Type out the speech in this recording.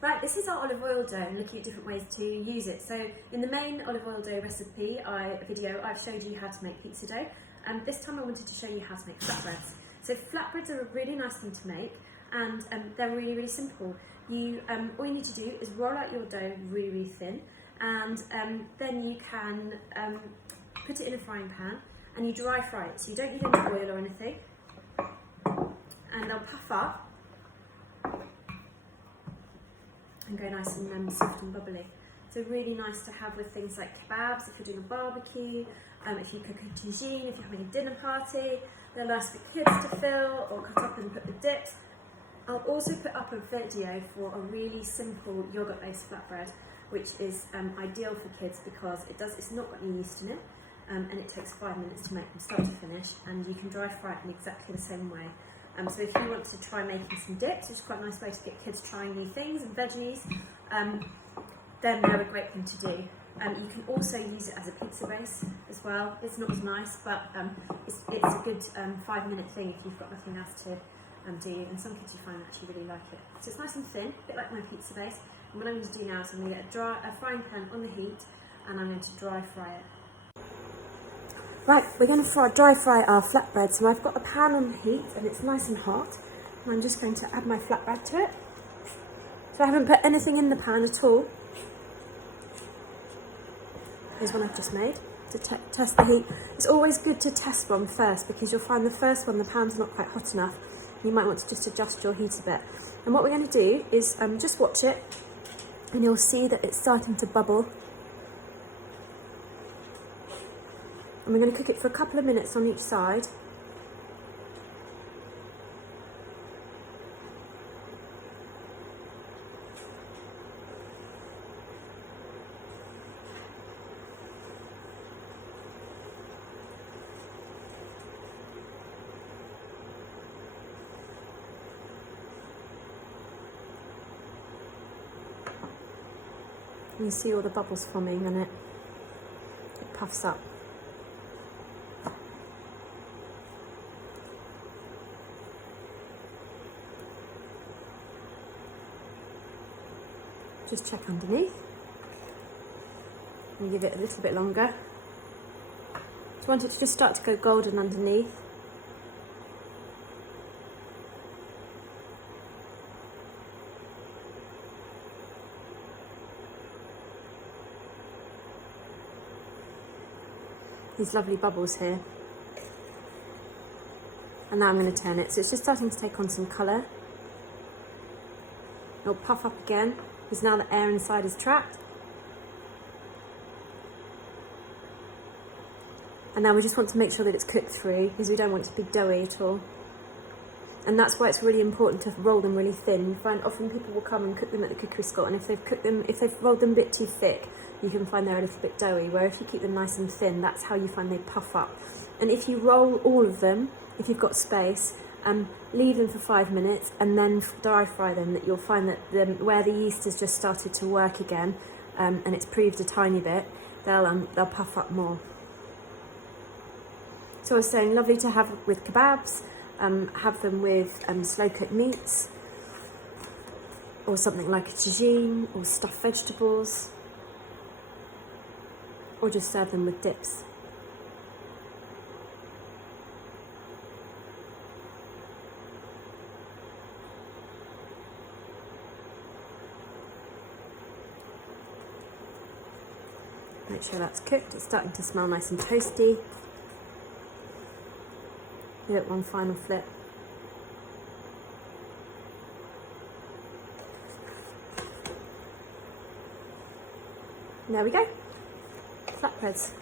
Right, this is our olive oil dough and looking at different ways to use it. So in the main olive oil dough recipe video, I've showed you how to make pizza dough, and this time I wanted to show you how to make flatbreads. So flatbreads are a really nice thing to make, and they're really, really simple. All you need to do is roll out your dough really, really thin, and then you can put it in a frying pan and you dry fry it. So you don't need any oil or anything, and they'll puff up and go nice and soft and bubbly. So really nice to have with things like kebabs, if you're doing a barbecue, if you cook a tagine, if you're having a dinner party. They're nice for kids to fill or cut up and put the dips. I'll also put up a video for a really simple yogurt-based flatbread, which is ideal for kids because it's not got any yeast in it, and it takes 5 minutes to make from start to finish, and you can dry fry it in exactly the same way. So if you want to try making some dips, which is quite a nice way to get kids trying new things and veggies, then they're a great thing to do. You can also use it as a pizza base as well. It's not as nice, but it's a good 5-minute thing if you've got nothing else to do, and some kids you find actually really like it. So it's nice and thin, a bit like my pizza base. And what I'm going to do now is I'm going to get a frying pan on the heat, and I'm going to dry fry it. Right, we're going to dry fry our flatbread. So I've got a pan on the heat and it's nice and hot. And I'm just going to add my flatbread to it. So I haven't put anything in the pan at all. Here's one I've just made to test the heat. It's always good to test one first because you'll find the first one, the pan's not quite hot enough. You might want to just adjust your heat a bit. And what we're going to do is just watch it, and you'll see that it's starting to bubble. And we're going to cook it for a couple of minutes on each side. And you see all the bubbles forming and it puffs up. Just check underneath and give it a little bit longer. Just want it to just start to go golden underneath. These lovely bubbles here. And now I'm going to turn it. So it's just starting to take on some colour. It'll puff up again, because now the air inside is trapped. And now we just want to make sure that it's cooked through, because we don't want it to be doughy at all. And that's why it's really important to roll them really thin. You find often people will come and cook them at the cookery school, and if they've rolled them a bit too thick, you can find they're a little bit doughy, where if you keep them nice and thin, that's how you find they puff up. And if you roll all of them, if you've got space, leave them for 5 minutes and then dry fry them, that you'll find that where the yeast has just started to work again, and it's proved a tiny bit, they'll puff up more. So I was saying, lovely to have with kebabs, have them with slow cooked meats, or something like a tagine, or stuffed vegetables, or just serve them with dips. Make sure that's cooked. It's starting to smell nice and toasty. Give it one final flip. And there we go. Flatbreads.